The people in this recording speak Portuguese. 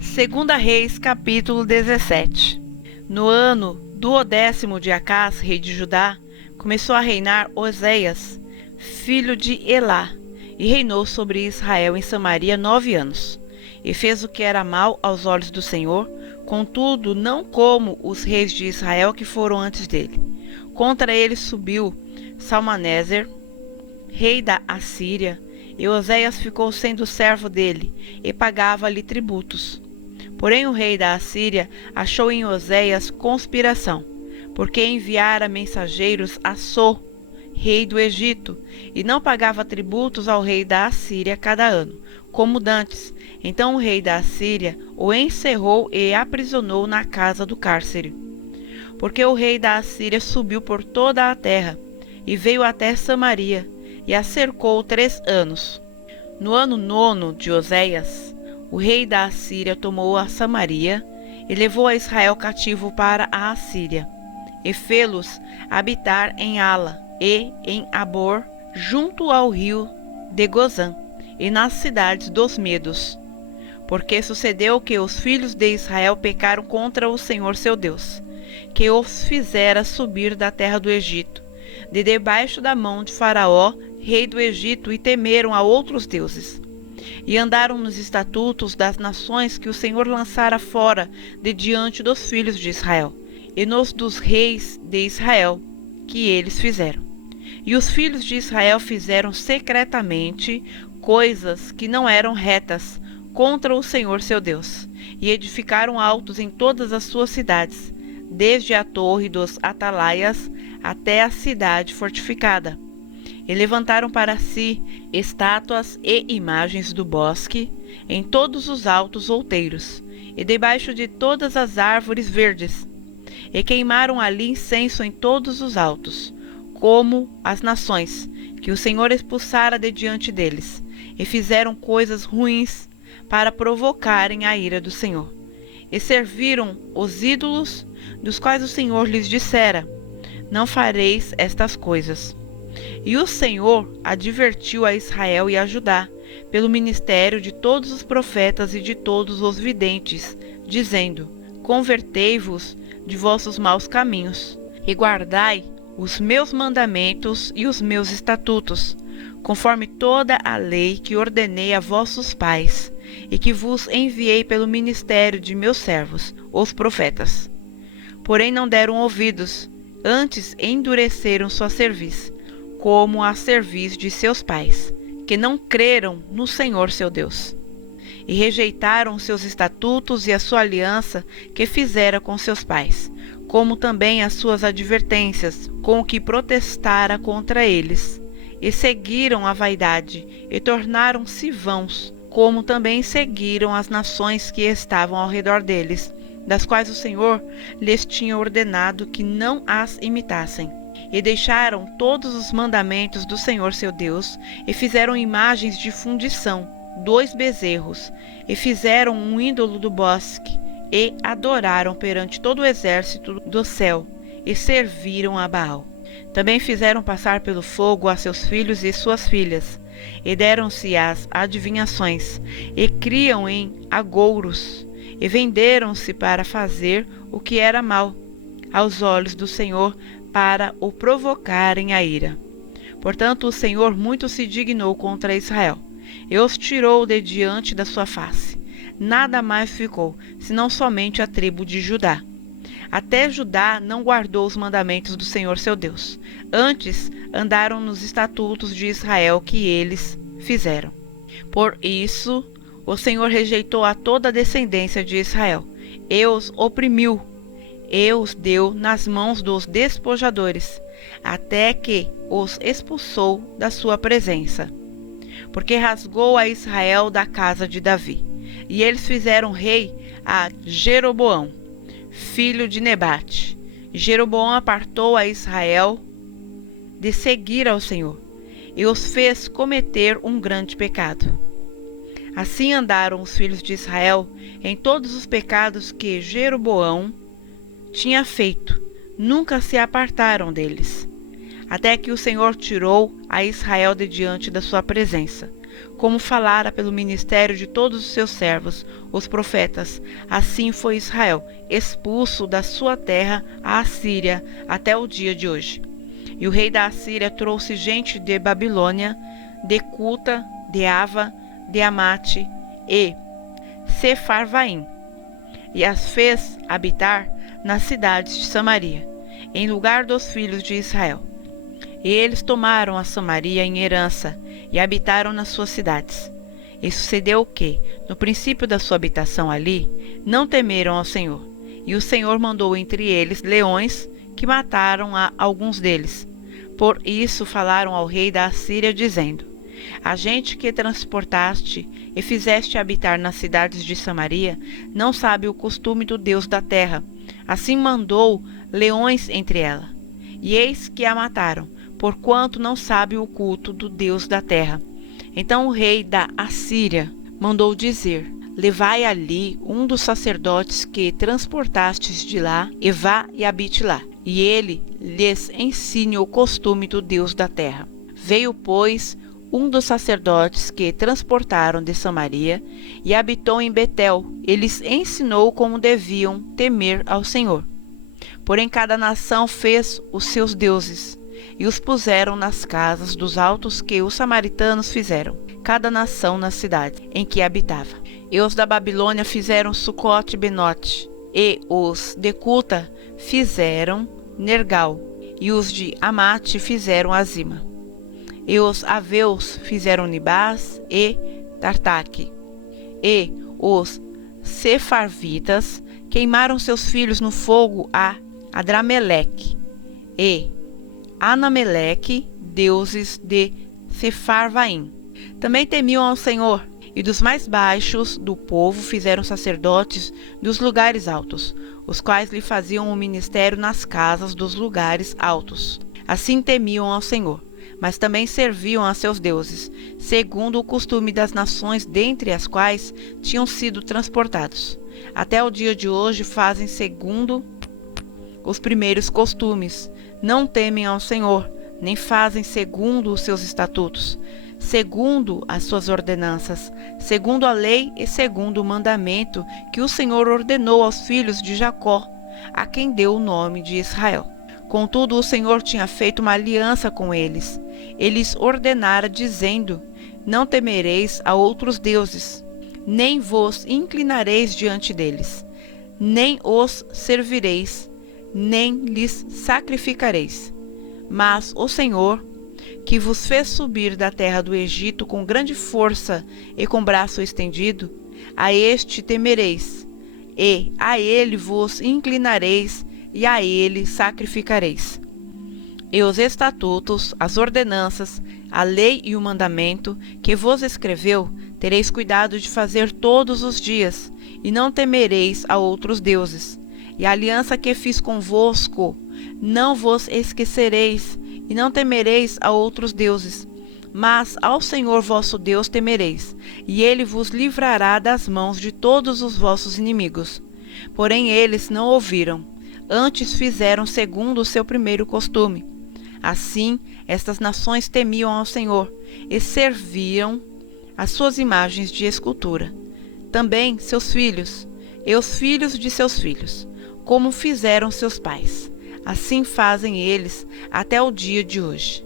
Segunda Reis, capítulo 17. No ano 12º de Acás, rei de Judá, começou a reinar Oséias, filho de Elá, e reinou sobre Israel em Samaria 9 anos. E fez o que era mal aos olhos do Senhor, contudo não como os reis de Israel que foram antes dele. Contra ele subiu Salmaneser, rei da Assíria, e Oséias ficou sendo servo dele, e pagava-lhe tributos. Porém o rei da Assíria achou em Oséias conspiração, porque enviara mensageiros a So, rei do Egito, e não pagava tributos ao rei da Assíria cada ano, como dantes. Então o rei da Assíria o encerrou e aprisionou na casa do cárcere. Porque o rei da Assíria subiu por toda a terra, e veio até Samaria, e a cercou 3 anos. No ano 9º de Oséias, o rei da Assíria tomou a Samaria e levou a Israel cativo para a Assíria, e fê-los habitar em Ala e em Abor, junto ao rio de Gozã, e nas cidades dos Medos. Porque sucedeu que os filhos de Israel pecaram contra o Senhor seu Deus, que os fizera subir da terra do Egito, de debaixo da mão de Faraó, rei do Egito, e temeram a outros deuses. E andaram nos estatutos das nações que o Senhor lançara fora de diante dos filhos de Israel, e nos dos reis de Israel, que eles fizeram. E os filhos de Israel fizeram secretamente coisas que não eram retas contra o Senhor seu Deus, e edificaram altos em todas as suas cidades, desde a torre dos atalaias até a cidade fortificada. E levantaram para si estátuas e imagens do bosque em todos os altos outeiros, e debaixo de todas as árvores verdes, e queimaram ali incenso em todos os altos, como as nações que o Senhor expulsara de diante deles, e fizeram coisas ruins para provocarem a ira do Senhor. E serviram os ídolos, dos quais o Senhor lhes dissera: não fareis estas coisas. E o Senhor advertiu a Israel e a Judá, pelo ministério de todos os profetas e de todos os videntes, dizendo: convertei-vos de vossos maus caminhos, e guardai os meus mandamentos e os meus estatutos, conforme toda a lei que ordenei a vossos pais, e que vos enviei pelo ministério de meus servos, os profetas. Porém não deram ouvidos, antes endureceram sua cerviz, como a cerviz de seus pais, que não creram no Senhor seu Deus, e rejeitaram seus estatutos e a sua aliança que fizera com seus pais, como também as suas advertências, com o que protestara contra eles, e seguiram a vaidade, e tornaram-se vãos, como também seguiram as nações que estavam ao redor deles, das quais o Senhor lhes tinha ordenado que não as imitassem. E deixaram todos os mandamentos do Senhor seu Deus, e fizeram imagens de fundição, 2 bezerros, e fizeram um ídolo do bosque, e adoraram perante todo o exército do céu, e serviram a Baal. Também fizeram passar pelo fogo a seus filhos e suas filhas, e deram-se às adivinhações, e criam em agouros, e venderam-se para fazer o que era mal aos olhos do Senhor, para o provocarem a ira. Portanto, o Senhor muito se dignou contra Israel, e os tirou de diante da sua face. Nada mais ficou, senão somente a tribo de Judá. Até Judá não guardou os mandamentos do Senhor seu Deus. Antes andaram nos estatutos de Israel que eles fizeram. Por isso, o Senhor rejeitou a toda a descendência de Israel, e os oprimiu, e os deu nas mãos dos despojadores, até que os expulsou da sua presença. Porque rasgou a Israel da casa de Davi, e eles fizeram rei a Jeroboão, filho de Nebate. Jeroboão apartou a Israel de seguir ao Senhor, e os fez cometer um grande pecado. Assim andaram os filhos de Israel em todos os pecados que Jeroboão tinha feito, nunca se apartaram deles, até que o Senhor tirou a Israel de diante da sua presença, como falara pelo ministério de todos os seus servos, os profetas. Assim foi Israel expulso da sua terra, a Assíria, até o dia de hoje. E o rei da Assíria trouxe gente de Babilônia, de Cuta, de Ava, de Amate e Sefarvaim, e as fez habitar nas cidades de Samaria, em lugar dos filhos de Israel. E eles tomaram a Samaria em herança e habitaram nas suas cidades. E sucedeu que, no princípio da sua habitação ali, não temeram ao Senhor. E o Senhor mandou entre eles leões que mataram a alguns deles. Por isso falaram ao rei da Assíria, dizendo: a gente que transportaste e fizeste habitar nas cidades de Samaria não sabe o costume do Deus da terra. Assim mandou leões entre ela. E eis que a mataram, porquanto não sabe o culto do Deus da terra. Então o rei da Assíria mandou dizer: levai ali um dos sacerdotes que transportastes de lá, e vá e habite lá, e ele lhes ensine o costume do Deus da terra. Veio, pois, um dos sacerdotes que transportaram de Samaria, e habitou em Betel, e lhes ensinou como deviam temer ao Senhor. Porém cada nação fez os seus deuses, e os puseram nas casas dos altos que os samaritanos fizeram, cada nação na cidade em que habitava. E os da Babilônia fizeram Sucote e Benote, e os de Cuta fizeram Nergal, e os de Amate fizeram Azima. E os aveus fizeram Nibás e Tartaque. E os sefarvitas queimaram seus filhos no fogo a Adrameleque e Anameleque, deuses de Sefarvaim. Também temiam ao Senhor, e dos mais baixos do povo fizeram sacerdotes dos lugares altos, os quais lhe faziam o ministério nas casas dos lugares altos. Assim temiam ao Senhor, mas também serviam a seus deuses, segundo o costume das nações dentre as quais tinham sido transportados. Até o dia de hoje fazem segundo os primeiros costumes, não temem ao Senhor, nem fazem segundo os seus estatutos, segundo as suas ordenanças, segundo a lei e segundo o mandamento que o Senhor ordenou aos filhos de Jacó, a quem deu o nome de Israel. Contudo, o Senhor tinha feito uma aliança com eles. Ele lhes ordenara, dizendo: não temereis a outros deuses, nem vos inclinareis diante deles, nem os servireis, nem lhes sacrificareis. Mas o Senhor, que vos fez subir da terra do Egito com grande força e com braço estendido, a este temereis, e a ele vos inclinareis, e a ele sacrificareis. E os estatutos, as ordenanças, a lei e o mandamento que vos escreveu, tereis cuidado de fazer todos os dias, e não temereis a outros deuses. E a aliança que fiz convosco, não vos esquecereis, e não temereis a outros deuses, mas ao Senhor vosso Deus temereis, e ele vos livrará das mãos de todos os vossos inimigos. Porém eles não ouviram, antes fizeram segundo o seu primeiro costume. Assim, estas nações temiam ao Senhor e serviam as suas imagens de escultura. Também seus filhos e os filhos de seus filhos, como fizeram seus pais. Assim fazem eles até o dia de hoje.